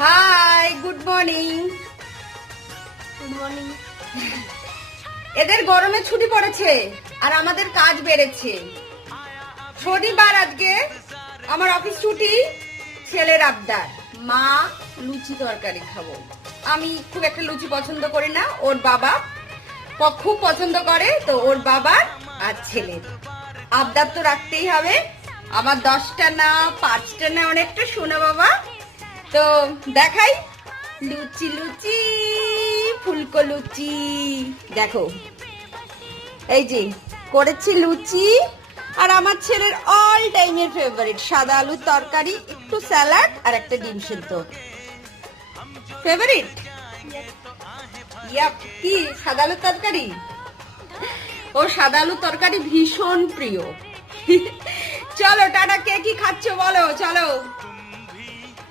High, good morning. Good morning. এদের গরমে ছুটি পড়েছে আর আমাদের কাজ বেড়েছে। শনিবার আজকে আমার অফিস ছুটি, ছেলের আবদার মা লুচি তরকারি খাবো। আমি খুব একটা লুচি পছন্দ করি না, ওর বাবা খুব পছন্দ করে, তো ওর বাবার আর ছেলের আবদার তো রাখতেই হবে। আমার 10টা না 5টা না অনেকটা, শোনো বাবা। তো দেখাই লুচি লুচি ফুলকো লুচি। দেখো এই যে করেছি লুচি, আর আমার ছেলের অল টাইমের ফেভারিট সাদা আলুর তরকারি, একটু স্যালাড আর একটা ডিম সেদ্ধ। ফেভারিট কি সাদা আলুর তরকারি? ও সাদা আলুর তরকারি ভীষণ প্রিয়। চলো টাটা, কে কি খাচ্ছ বলো, চলো।